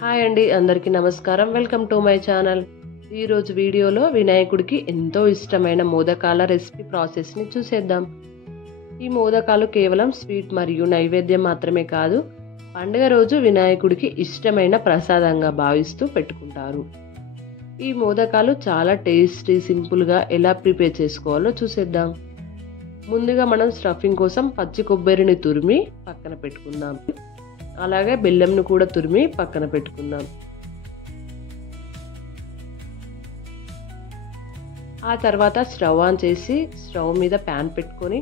Hi అండి, అందరికీ నమస్కారం. Welcome to my channel. ఈరోజు వీడియోలో వినాయకుడికి ఎంతో ఇష్టమైన మోదకాల రెసిపీ ప్రాసెస్ని చూసేద్దాం. ఈ మోదకాలు కేవలం స్వీట్ మరియు నైవేద్యం మాత్రమే కాదు, పండుగ రోజు వినాయకుడికి ఇష్టమైన ప్రసాదంగా భావిస్తూ పెట్టుకుంటారు. ఈ మోదకాలు చాలా టేస్టీ, సింపుల్గా ఎలా ప్రిపేర్ చేసుకోవాలో చూసేద్దాం. ముందుగా మనం స్టఫింగ్ కోసం పచ్చి కొబ్బరిని తురిమి పక్కన పెట్టుకుందాం. అలాగే బెల్లంను కూడా తురిమి పక్కన పెట్టుకుందాం. ఆ తర్వాత స్టవ్ ఆన్ చేసి స్టవ్ మీద ప్యాన్ పెట్టుకొని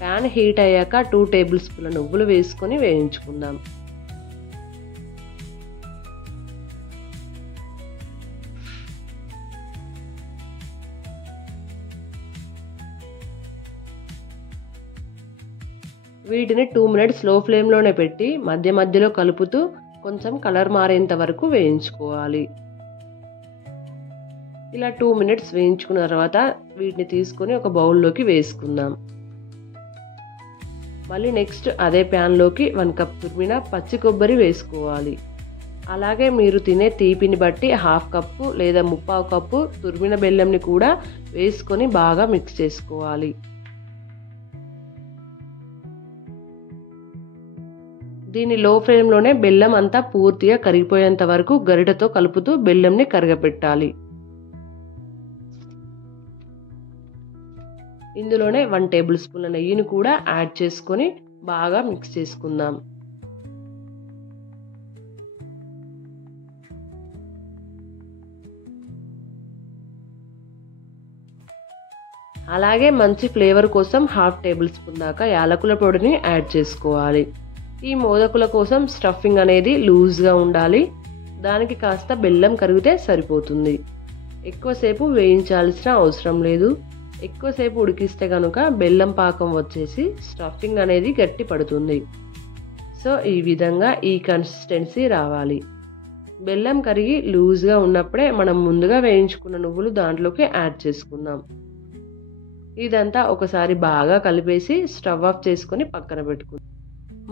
ప్యాన్ హీట్ అయ్యాక 2 టేబుల్ స్పూన్ల నువ్వులు వేసుకొని వేయించుకుందాం. వీటిని 2 మినిట్స్ లో ఫ్లేమ్లోనే పెట్టి మధ్య మధ్యలో కలుపుతూ కొంచెం కలర్ మారేంత వరకు వేయించుకోవాలి. ఇలా 2 మినిట్స్ వేయించుకున్న తర్వాత వీటిని తీసుకొని ఒక బౌల్లోకి వేసుకుందాం. మళ్ళీ నెక్స్ట్ అదే ప్యాన్లోకి 1 కప్ తురిమిన పచ్చి కొబ్బరి వేసుకోవాలి. అలాగే మీరు తినే తీపిని బట్టి 1/2 కప్పు లేదా 3/4 కప్పు తురిమిన బెల్లంని కూడా వేసుకొని బాగా మిక్స్ చేసుకోవాలి. దీని లో ఫ్లేమ్లోనే బెల్లం అంతా పూర్తిగా కరిగిపోయేంత వరకు గరిటతో కలుపుతూ బెల్లంని కరగపెట్టాలి. ఇందులోనే 1 టేబుల్ స్పూన్ల నెయ్యిని కూడా యాడ్ చేసుకొని బాగా మిక్స్ చేసుకుందాం. అలాగే మంచి ఫ్లేవర్ కోసం 1/2 టేబుల్ స్పూన్ దాకా యాలకుల పొడిని యాడ్ చేసుకోవాలి. ఈ మోదకుల కోసం స్టఫింగ్ అనేది లూజ్గా ఉండాలి. దానికి కాస్త బెల్లం కరిగితే సరిపోతుంది. ఎక్కువసేపు వేయించాల్సిన అవసరం లేదు. ఎక్కువసేపు ఉడికిస్తే కనుక బెల్లం పాకం వచ్చేసి స్టఫింగ్ అనేది గట్టి పడుతుంది. సో ఈ విధంగా ఈ కన్సిస్టెన్సీ రావాలి. బెల్లం కరిగి లూజ్గా ఉన్నప్పుడే మనం ముందుగా వేయించుకున్న నువ్వులు దాంట్లోకి యాడ్ చేసుకుందాం. ఇదంతా ఒకసారి బాగా కలిపేసి స్టవ్ ఆఫ్ చేసుకొని పక్కన పెట్టుకుందాం.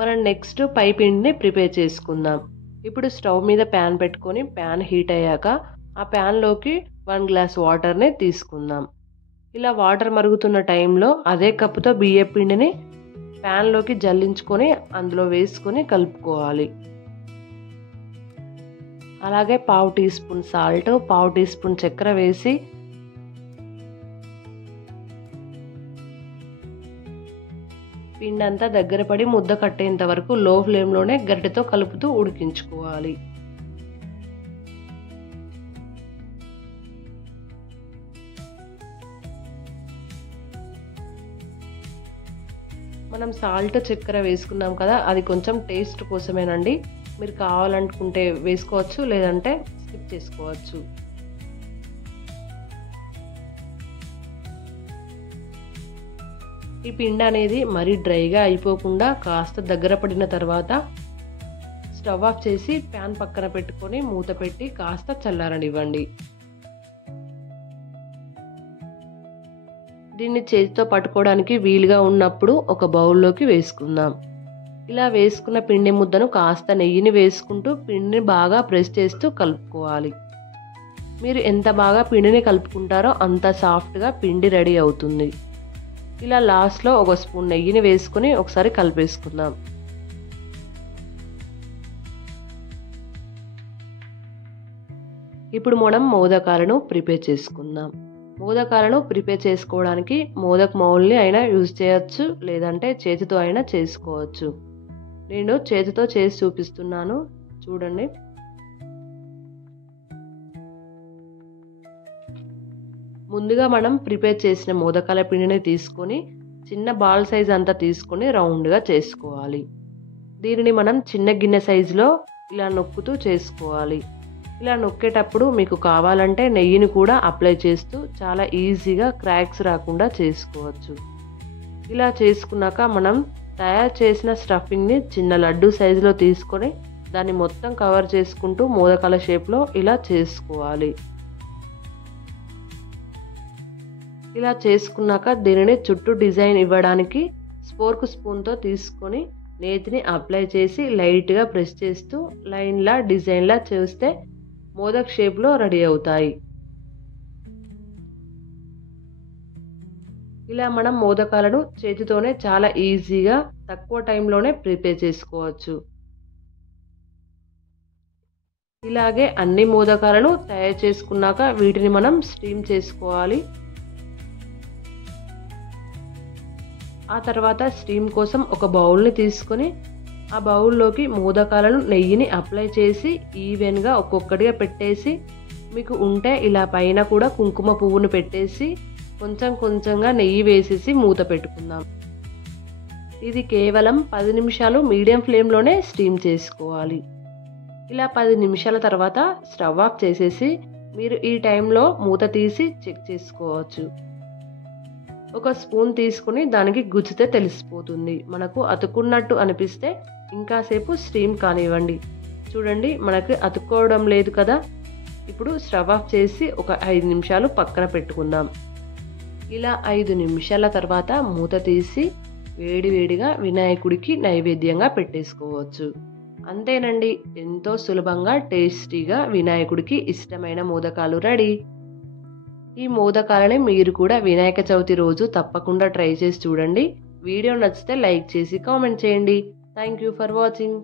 మనం నెక్స్ట్ పై పిండిని ప్రిపేర్ చేసుకుందాం. ఇప్పుడు స్టవ్ మీద ప్యాన్ పెట్టుకొని ప్యాన్ హీట్ అయ్యాక ఆ ప్యాన్లోకి 1 గ్లాస్ వాటర్ని తీసుకుందాం. ఇలా వాటర్ మరుగుతున్న టైంలో అదే కప్పుతో బియ్యం పిండిని ప్యాన్లోకి జల్లించుకొని అందులో వేసుకొని కలుపుకోవాలి. అలాగే 1/2 teaspoon salt, 1/2 teaspoon చక్కెర వేసి పిండి అంతా దగ్గర పడి ముద్ద కట్టేంత వరకు లో ఫ్లేమ్లోనే గరిటెతో కలుపుతూ ఉడికించుకోవాలి. మనం సాల్ట్ చక్కెర వేసుకున్నాం కదా, అది కొంచెం టేస్ట్ కోసమేనండి. మీరు కావాలనుకుంటే వేసుకోవచ్చు, లేదంటే స్కిప్ చేసుకోవచ్చు. ఈ పిండి అనేది మరీ డ్రైగా అయిపోకుండా కాస్త దగ్గర పడిన తర్వాత స్టవ్ ఆఫ్ చేసి ప్యాన్ పక్కన పెట్టుకొని మూత పెట్టి కాస్త చల్లారనివ్వండి. దీన్ని చేతితో పట్టుకోవడానికి వీలుగా ఉన్నప్పుడు ఒక బౌల్లోకి వేసుకుందాం. ఇలా వేసుకున్న పిండి ముద్దను కాస్త నెయ్యిని వేసుకుంటూ పిండిని బాగా ప్రెస్ చేస్తూ కలుపుకోవాలి. మీరు ఎంత బాగా పిండిని కలుపుకుంటారో అంత సాఫ్ట్గా పిండి రెడీ అవుతుంది. ఇలా లాస్ట్లో 1 స్పూన్ నెయ్యిని వేసుకొని ఒకసారి కలిపేసుకుందాం. ఇప్పుడు మనం మోదకాలను ప్రిపేర్ చేసుకుందాం. మోదకాలను ప్రిపేర్ చేసుకోవడానికి మోదక్ మౌల్ని అయినా యూజ్ చేయొచ్చు, లేదంటే చేతితో అయినా చేసుకోవచ్చు. నేను చేతితో చేసి చూపిస్తున్నాను, చూడండి. ముందుగా మనం ప్రిపేర్ చేసిన మోదకాల పిండిని తీసుకొని చిన్న బాల్ సైజ్ అంతా తీసుకొని రౌండ్గా చేసుకోవాలి. దీనిని మనం చిన్న గిన్నె సైజులో ఇలా నొక్కుతూ చేసుకోవాలి. ఇలా నొక్కేటప్పుడు మీకు కావాలంటే నెయ్యిని కూడా అప్లై చేస్తూ చాలా ఈజీగా క్రాక్స్ రాకుండా చేసుకోవచ్చు. ఇలా చేసుకున్నాక మనం తయారు చేసిన స్టఫింగ్ని చిన్న లడ్డు సైజులో తీసుకొని దాన్ని మొత్తం కవర్ చేసుకుంటూ మోదకాల షేప్లో ఇలా చేసుకోవాలి. ఇలా చేసుకున్నాక దీనిని చుట్టూ డిజైన్ ఇవ్వడానికి ఫోర్క్ స్పూన్తో తీసుకొని నేతిని అప్లై చేసి లైట్గా ప్రెస్ చేస్తూ లైన్లా డిజైన్లా చేస్తే మోదక్ షేప్లో రెడీ అవుతాయి. ఇలా మనం మోదకాలను చేతితోనే చాలా ఈజీగా తక్కువ టైంలోనే ప్రిపేర్ చేసుకోవచ్చు. ఇలాగే అన్ని మోదకాలను తయారు చేసుకున్నాక వీటిని మనం స్టీమ్ చేసుకోవాలి. ఆ తర్వాత స్టీమ్ కోసం ఒక బౌల్ని తీసుకొని ఆ బౌల్లోకి మోదకాలను నెయ్యిని అప్లై చేసి ఈవెన్గా ఒక్కొక్కటిగా పెట్టేసి మీకు ఉంటే ఇలా పైన కూడా కుంకుమ పువ్వును పెట్టేసి కొంచెం కొంచెంగా నెయ్యి వేసేసి మూత పెట్టుకుందాం. ఇది కేవలం 10 నిమిషాలు మీడియం ఫ్లేమ్లోనే స్టీమ్ చేసుకోవాలి. ఇలా 10 నిమిషాల తర్వాత స్టవ్ ఆఫ్ చేసేసి మీరు ఈ టైంలో మూత తీసి చెక్ చేసుకోవచ్చు. ఒక స్పూన్ తీసుకుని దానికి గుచ్చితే తెలిసిపోతుంది. మనకు అతుక్కున్నట్టు అనిపిస్తే ఇంకాసేపు స్టీమ్ కానివ్వండి. చూడండి మనకు అతుక్కోవడం లేదు కదా. ఇప్పుడు స్టవ్ ఆఫ్ చేసి ఒక 5 నిమిషాలు పక్కన పెట్టుకుందాం. ఇలా 5 నిమిషాల తర్వాత మూత తీసి వేడివేడిగా వినాయకుడికి నైవేద్యంగా పెట్టేసుకోవచ్చు. అంతేనండి, ఎంతో సులభంగా టేస్టీగా వినాయకుడికి ఇష్టమైన మోదకాలు రెడీ. ఈ మోదకాలని మీరు కూడా వినాయక చవితి రోజు తప్పకుండా ట్రై చేసి చూడండి. వీడియో నచ్చితే లైక్ చేసి కామెంట్ చేయండి. Thank you for watching.